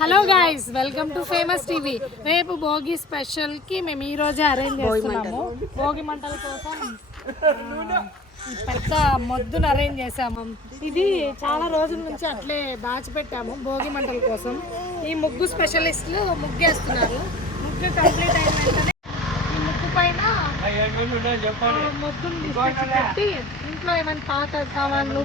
Hello guys, welcome to famous TV. రేపు Bhogi special కి మేము ఈ రోజే అరేంజ్ చేస్తున్నాము. భోగి మంటల కోసం పెద్ద మొద్దును అరేంజ్ చేసాము. ఇది చాలా రోజుల నుంచి అట్లే దాచిపెట్టాము భోగి మంటల కోసం. ఈ ముగ్గు స్పెషలిస్టులు ముగ్గేస్తున్నారు. ముగ్గు కంప్లీట్ అయిన వెంటనే ఈ ముగ్గు పైన మొద్దును తీసుకొచ్చి పెట్టి ఇంట్లో ఏమైనా పాత సామాన్లు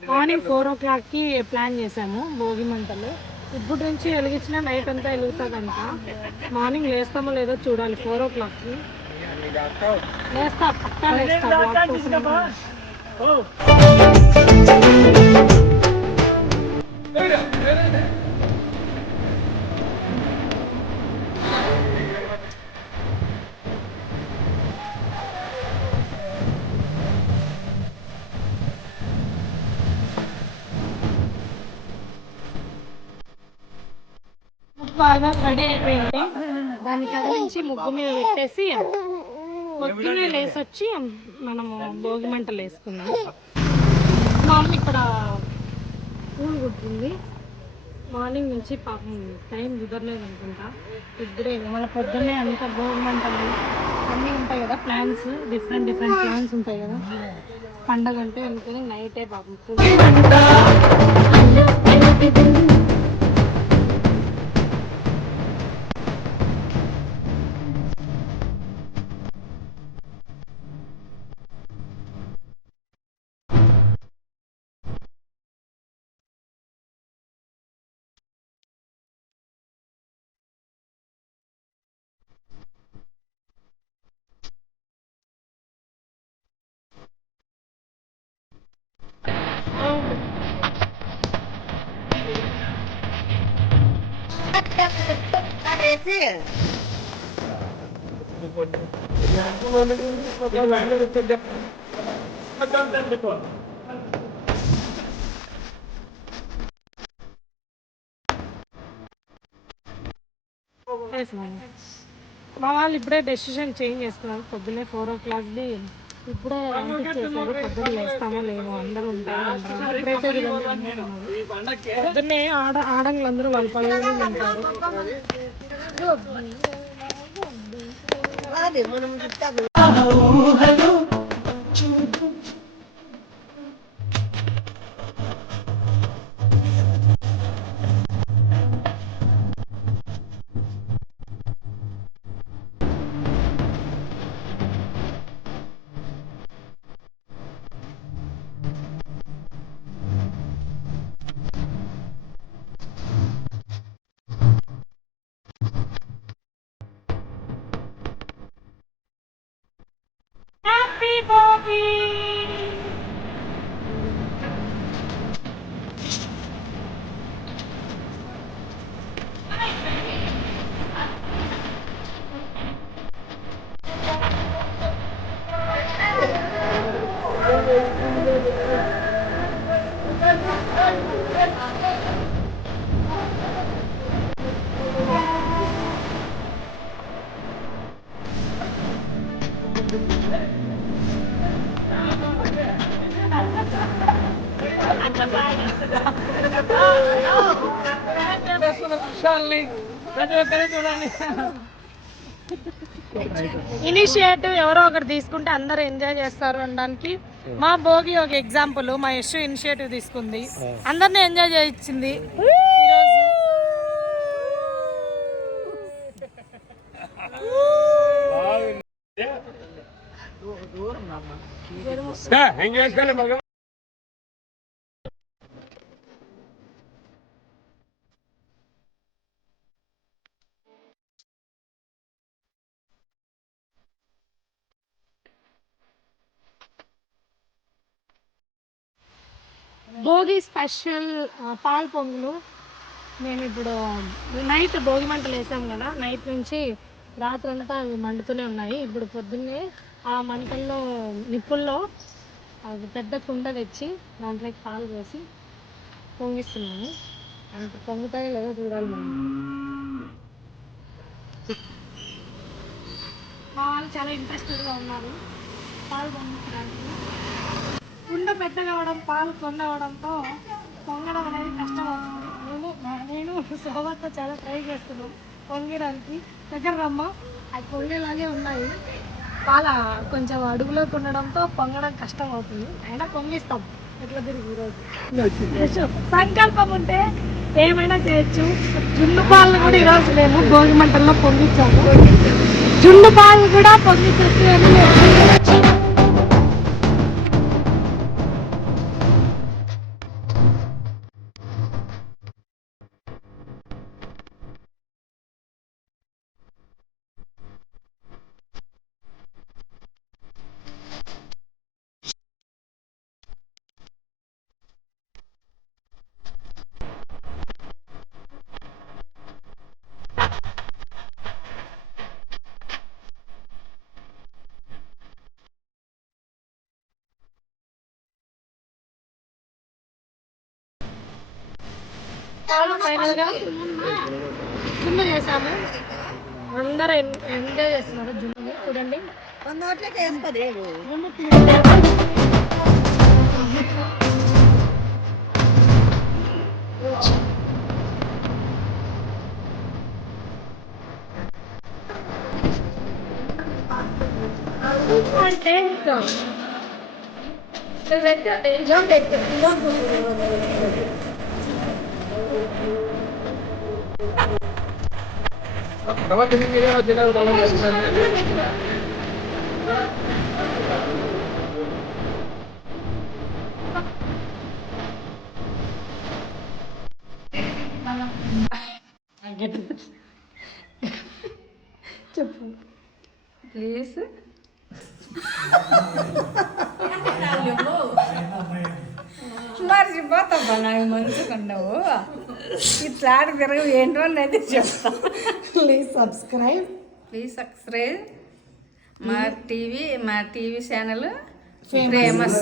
మార్నింగ్ 4 o'clock ప్లాన్ చేసాము భోగి మంటలు. ఇప్పుడు నుంచి వెలిగించిన నైట్ అంతా వెలుగుతుందంట. మార్నింగ్ లేస్తామో లేదో చూడాలి. 4 o'clock లేస్తా, పక్కా లేస్తా. బాగా రెడీ అయిపోయింది. దాన్ని కదిలించి ముగ్గు మీద పెట్టేసి పొద్దున్నే లేసొచ్చి మనము భోగి మంటలు వేసుకున్నాం. మా అమ్మ ఇక్కడ పూలు కుట్టింది. మార్నింగ్ నుంచి పాపం టైం కుదరలేదు అనుకుంటా. ఇప్పుడే మన పొద్దున్నే అంతా భోగి మంటలు అన్నీ ఉంటాయి కదా, ప్లాన్స్ డిఫరెంట్ ప్లాన్స్ ఉంటాయి కదా పండగ అంటే. అందుకని నైటే పాపం మా వాళ్ళు ఇప్పుడే డెసిషన్ చేంజ్ చేసుకున్నారు. పొద్దున్నే 4 o'clock ఇప్పుడే చేశారు. పొద్దున్న లేస్తామో లేమో, అందరూ ఉంటారు. పొద్దున్నే ఆడంగులందరూ వాళ్ళ పనులు ఉంటారు. ఇనిషియేటివ్ ఎవరో ఒకరు తీసుకుంటే అందరూ ఎంజాయ్ చేస్తారు అనడానికి మా భోగి ఒక ఎగ్జాంపుల్. మా యశ్ ఇనిషియేటివ్ తీసుకుంది, అందరినీ ఎంజాయ్ చేయించింది ఈరోజు. భోగి స్పెషల్ పాలు పొంగులు. మేము ఇప్పుడు నైట్ భోగి మంటలు వేసాం కదా, నైట్ నుంచి రాత్రంతా అవి మండుతూనే ఉన్నాయి. ఇప్పుడు పొద్దున్నే ఆ మంటల్లో నిప్పుల్లో అది పెద్ద కుండ తెచ్చి దాంట్లోకి పాలు వేసి పొంగిస్తున్నాను. అంత పొంగుతాయో లేదో చూడాలి మనం. మా వాళ్ళు చాలా ఇంట్రెస్టెడ్గా ఉన్నారు పాలు పొంగించడానికి. కుండ పెద్దగా అవడం, పాలు కొన్ని అవడంతో పొంగడం అనేది కష్టం అవుతుంది. నేను శోభతో చాలా ట్రై చేస్తున్నాను పొంగడానికి. దగ్గర రమ్మ అది పొంగేలాగే ఉన్నాయి. పాల కొంచెం అడుగులోకి ఉండడంతో పొంగడం కష్టం అవుతుంది. అయినా పొంగిస్తాం ఎట్లా తిరిగి ఈరోజు. సంకల్పం ఉంటే ఏమైనా చేయొచ్చు. జున్ను పాలు కూడా ఈరోజు మేము భోగి మంటల్లో పొంగించాము. జున్ను పాలు కూడా పొంగించచ్చు అని ఫైనల్గా జున్ను చేసాము. అందరూ ఎంజాయ్ చేస్తున్నారు జున్ను. చూడండి అంటే చెప్పు ప్లీజ్. మర్చిపోతావా నాకు మంచుకున్నావు ఇట్లా ఆడ తిరగవు ఏంటో అయితే చెప్తా. ప్లీజ్ సబ్స్క్రైబ్ మా టీవీ ఛానల్ ఫేమస్.